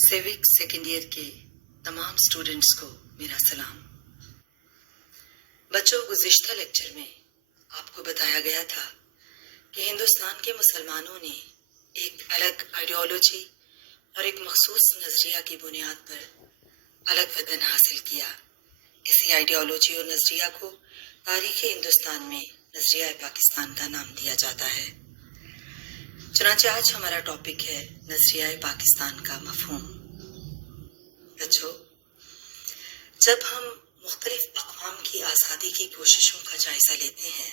Civic second year के तमाम students को मेरा सलाम। बच्चों, गुज़िश्ता लेक्चर में आपको बताया गया था कि हिंदुस्तान के मुसलमानों ने एक अलग आइडियोलॉजी और एक मखसूस नज़रिया की बुनियाद पर अलग वतन हासिल किया। इसी आइडियोलॉजी और नज़रिया को तारीख़ हिंदुस्तान में नज़रिया पाकिस्तान का नाम दिया जाता है। चुनांचे आज हमारा टॉपिक है नज़रिया पाकिस्तान का मफ़हूम। बच्चों, जब हम मुख्तलिफ अक़वाम की आज़ादी की कोशिशों का जायज़ा लेते हैं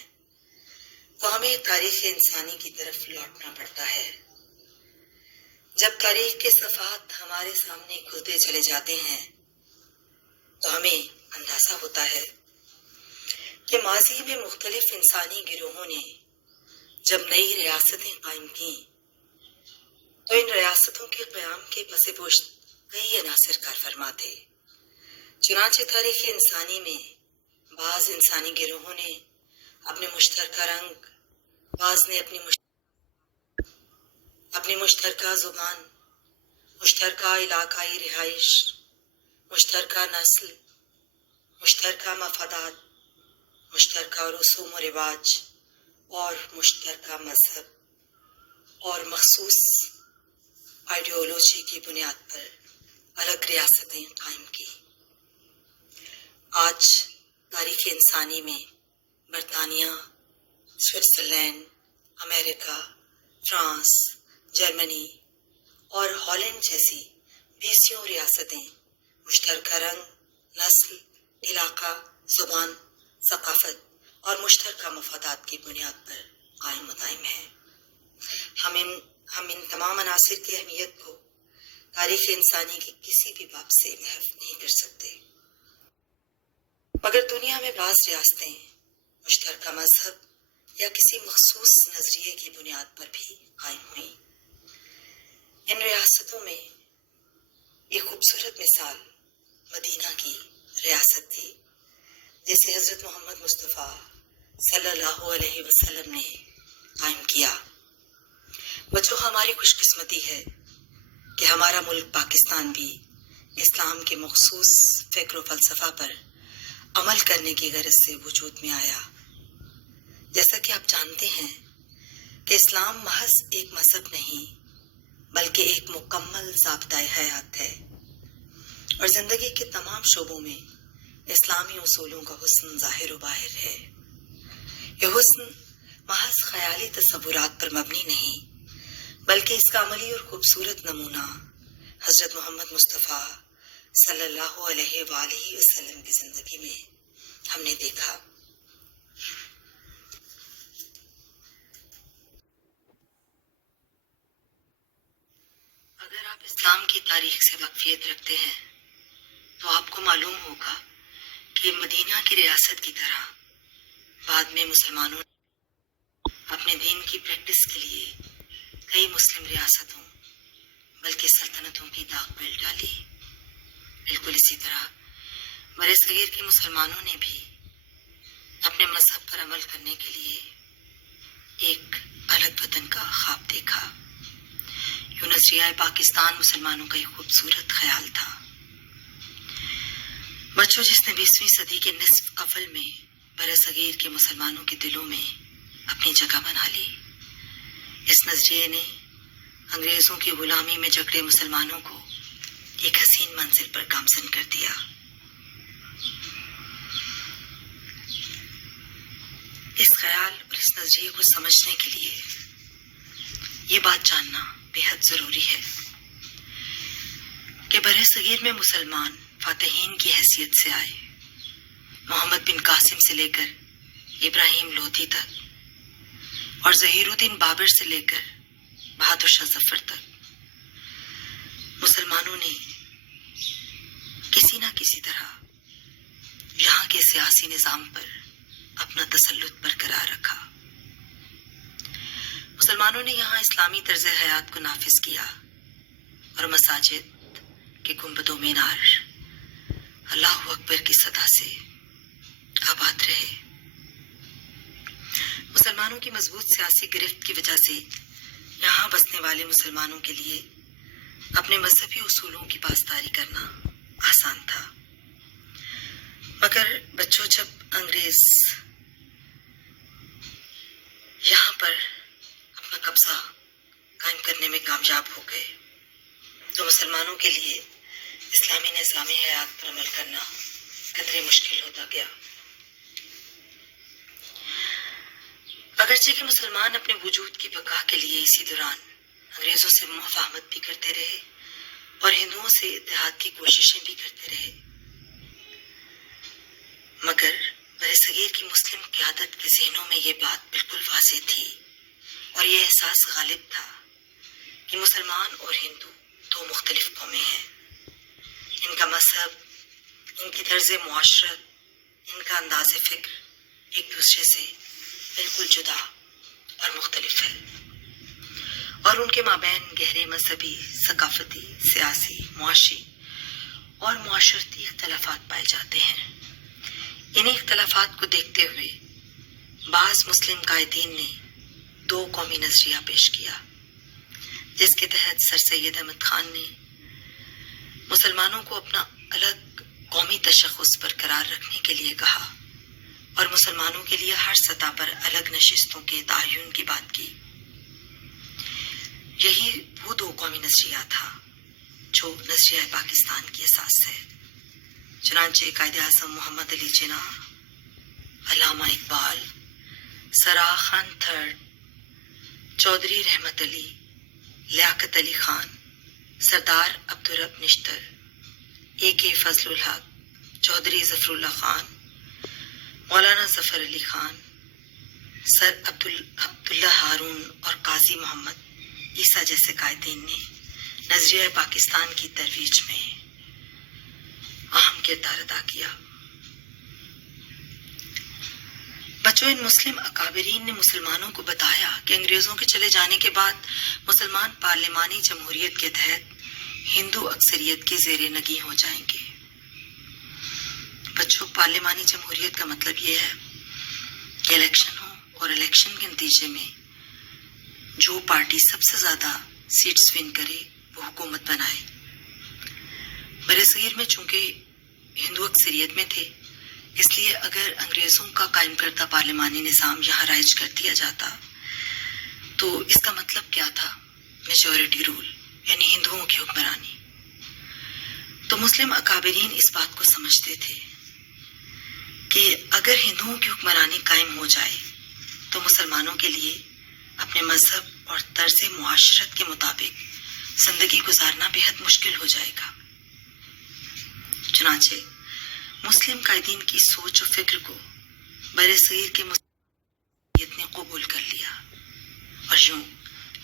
तो हमें तारीख़ इंसानी की तरफ लौटना पड़ता है। जब तारीख़ के सफ़ात हमारे सामने खुलते चले जाते हैं तो हमें अंदाज़ा होता है कि माज़ी में मुख्तलिफ इंसानी गिरोहों ने जब नई रियासतें कायम की तो इन रियासतों के क़याम के पसे-पोश कई अनासिर कार फरमा थे। चुनांचे तारीख़ इंसानी में बाज़ इंसानी गिरोहों ने अपने मुश्तरका रंग, बाज़ ने अपनी मुश्तरका ज़ुबान, मुश्तरका इलाकाई रिहाइश, मुश्तरका नस्ल, मुश्तरका मफादात, मुश्तरका रसूम व रिवाज और मुश्तरका मजहब और मखसूस आइडियोलॉजी की बुनियाद पर अलग रियासतें कायम की। आज तारीख़ इंसानी में बरतानिया, स्विट्ज़रलैंड, अमेरिका, फ्रांस, जर्मनी और हॉलैंड जैसी 20 रियासतें मुश्तरका रंग, नस्ल, इलाका, ज़ुबान, सकाफ़त और मुश्तरका मफादात की बुनियाद पर कायम दायम है। हम इन तमाम अनासिर की अहमियत को तारीख़ इंसानी की किसी भी बाब से महव नहीं कर सकते। मगर दुनिया में बाज़ रियासतें मुश्तरका मजहब या किसी मखसूस नज़रिए की बुनियाद पर भी कायम हुई। इन रियासतों में एक खूबसूरत मिसाल मदीना की रियासत थी, जिसे हज़रत मोहम्मद मुस्तफ़ा सल्लल्लाहु अलैहि वसल्लम ने कायम किया। बच्चों, हमारी खुशकिस्मती है कि हमारा मुल्क पाकिस्तान भी इस्लाम के मखसूस फ़िक्र व फ़लसफ़ा पर अमल करने की गरज से वजूद में आया। जैसा कि आप जानते हैं कि इस्लाम महज एक मज़हब नहीं बल्कि एक मुकम्मल ज़ाब्ता-ए हयात है और ज़िंदगी के तमाम शोबों में इस्लामी उसूलों का हुस्न ज़ाहिर व बाहिर है। यह हुस्न महज ख़याली तसव्वुरात पर मबनी नहीं बल्कि इसका अमली और खूबसूरत नमूना हज़रत मोहम्मद मुस्तफ़ा सल्लल्लाहु अलैहि वसल्लम की ज़िंदगी में हमने देखा। अगर आप इस्लाम की तारीख़ से वाक़फ़ियत रखते हैं तो आपको मालूम होगा कि मदीना की रियासत की तरह बाद में मुसलमानों ने अपने दीन की प्रैक्टिस के लिए कई मुस्लिम रियासतों बल्कि सल्तनतों की दाग पेल डाली। बिल्कुल इसी तरह बरे-सगीर के मुसलमानों ने भी अपने मजहब पर अमल करने के लिए एक अलग वतन का ख्वाब देखा। यूं नज़रिया पाकिस्तान मुसलमानों का एक खूबसूरत ख्याल था। बच्चों, जिसने 20वीं सदी के निस्फ अव्वल में बरे-सगीर के मुसलमानों के दिलों में अपनी जगह बना ली। इस नज़रिए ने अंग्रेज़ों की गुलामी में जकड़े मुसलमानों को एक हसीन मंजिल पर गामज़न कर दिया। इस ख्याल और इस नज़रिए को समझने के लिए ये बात जानना बेहद ज़रूरी है कि बरे-सगीर में मुसलमान फातहीन की हैसियत से आए। मोहम्मद बिन कासिम से लेकर इब्राहिम लोधी तक और ज़हीरुद्दीन बाबर से लेकर बहादुर शाह ज़फ़र तक मुसलमानों ने किसी न किसी तरह यहाँ के सियासी निज़ाम पर अपना तसल्लुत बरकरार रखा। मुसलमानों ने यहाँ इस्लामी तर्ज़ हयात को नाफिज किया और मसाजिद के गुंबदो मीनार अल्लाहु अकबर की सदा से आबाद रहे। मुसलमानों की मजबूत सियासी गिरफ्त की वजह से यहाँ बसने वाले मुसलमानों के लिए اپنے مذہبی اصولوں کی پاسداری کرنا آسان تھا، مگر بچوں جب انگریز یہاں پر اپنا قبضہ قائم کرنے میں کامیاب ہو گئے تو مسلمانوں کے لیے اسلامی نظام حیات پر عمل کرنا قدرے مشکل ہوتا گیا۔ اگرچہ کہ مسلمان اپنے وجود کی بقا کے لیے اسی دوران انگریزوں سے مفاہمت بھی کرتے رہے اور ہندوؤں سے اتحاد کی کوششیں بھی کرتے رہے، مگر برصغیر کی مسلم قیادت کے ذہنوں میں یہ بات بالکل واضح تھی اور یہ احساس غالب تھا کہ مسلمان اور ہندو دو مختلف قومیں ہیں، ان کا مذہب، ان کی طرز معاشرت، ان کا انداز فکر ایک دوسرے سے بالکل جدا اور مختلف ہے، اور ان کے مابین گہرے مذہبی، ثقافتی، سیاسی، معاشی اور معاشرتی اختلافات پائے جاتے ہیں۔ انہیں اختلافات کو دیکھتے ہوئے بعض مسلم قائدین نے دو قومی نظریہ پیش کیا، جس کے تحت سر سید احمد خان نے مسلمانوں کو اپنا الگ قومی تشخص برقرار رکھنے کے لیے کہا اور مسلمانوں کے لیے ہر سطح پر الگ نشستوں کے تعین کی بات کی۔ یہی وہ دو قومی نظریہ تھا جو نظریہ پاکستان کی اساس ہے۔ چنانچہ قائد اعظم محمد علی جناح، علامہ اقبال، سرا خان تھرڈ، چودھری رحمت علی، لیاقت علی خان، سردار عبدالرب نشتر، اے کے فضل الحق، چودھری ظفر اللہ خان، مولانا ظفر علی خان، سر عبداللہ ہارون اور قاضی محمد عیسیٰ جیسے قائدین نے نظریہ پاکستان کی ترویج میں اہم کردار ادا کیا۔ بچوں، ان مسلم اکابرین نے مسلمانوں کو بتایا کہ انگریزوں کے چلے جانے کے بعد مسلمان پارلیمانی جمہوریت کے تحت ہندو اکثریت کے زیر نگیں ہو جائیں گے۔ بچوں، پارلیمانی جمہوریت کا مطلب یہ ہے کہ الیکشن ہو اور الیکشن کے نتیجے میں جو پارٹی سب سے زیادہ سیٹس ون کرے وہ حکومت بنائے۔ برصغیر میں چونکہ ہندو اکثریت میں تھے، اس لیے اگر انگریزوں کا قائم کردہ پارلیمانی نظام یہاں رائج کر دیا جاتا تو اس کا مطلب کیا تھا؟ میجورٹی رول، یعنی ہندوؤں کی حکمرانی۔ تو مسلم اکابرین اس بات کو سمجھتے تھے کہ اگر ہندوؤں کی حکمرانی قائم ہو جائے تو مسلمانوں کے لیے اپنے مذہب اور طرز معاشرت کے مطابق زندگی گزارنا بے حد مشکل ہو جائے گا۔ چنانچہ مسلم قائدین کی سوچ و فکر کو برصغیر کے مسلمانیت نے قبول کر لیا اور یوں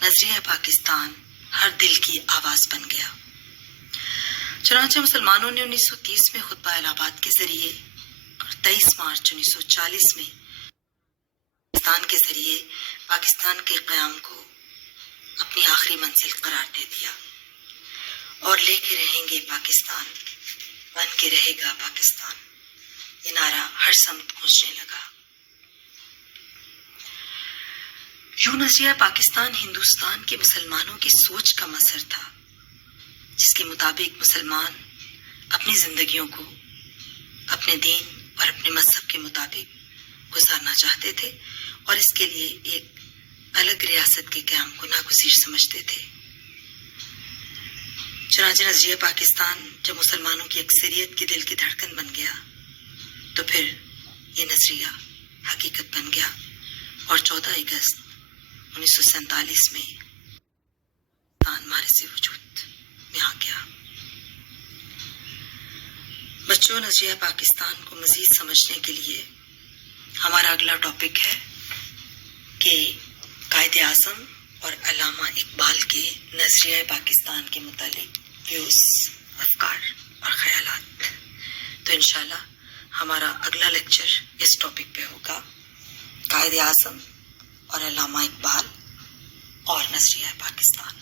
نظریہ پاکستان ہر دل کی آواز بن گیا۔ چنانچہ مسلمانوں نے 1930 میں خطبہ الہ آباد کے ذریعے اور 23 مارچ 1940 میں پاکستان کے ذریعے پاکستان کے قیام کو اپنی آخری منزل قرار دے دیا اور لے کے رہیں گے پاکستان، بن کے رہے گا پاکستان، یہ نعرہ ہر سمت گونجنے لگا۔ یوں نظریہ پاکستان ہندوستان کے مسلمانوں کی سوچ کا مظہر تھا، جس کے مطابق مسلمان اپنی زندگیوں کو اپنے دین اور اپنے مذہب کے مطابق گزارنا چاہتے تھے اور اس کے لیے ایک الگ ریاست کے قیام کو ناگزیر سمجھتے تھے۔ چنانچہ نظریہ پاکستان جب مسلمانوں کی اکثریت کی دل کی دھڑکن بن گیا تو پھر یہ نظریہ حقیقت بن گیا اور 14 اگست 1947 میں پاکستان مارز وجود میں آ گیا۔ بچوں، نظریہ پاکستان کو مزید سمجھنے کے لیے ہمارا اگلا ٹاپک ہے کہ قائد اعظم اور علامہ اقبال کے نظریہ پاکستان کے متعلق ویوز، افکار اور خیالات۔ تو انشاءاللہ ہمارا اگلا لیکچر اس ٹاپک پہ ہوگا، قائد اعظم اور علامہ اقبال اور نظریہ پاکستان۔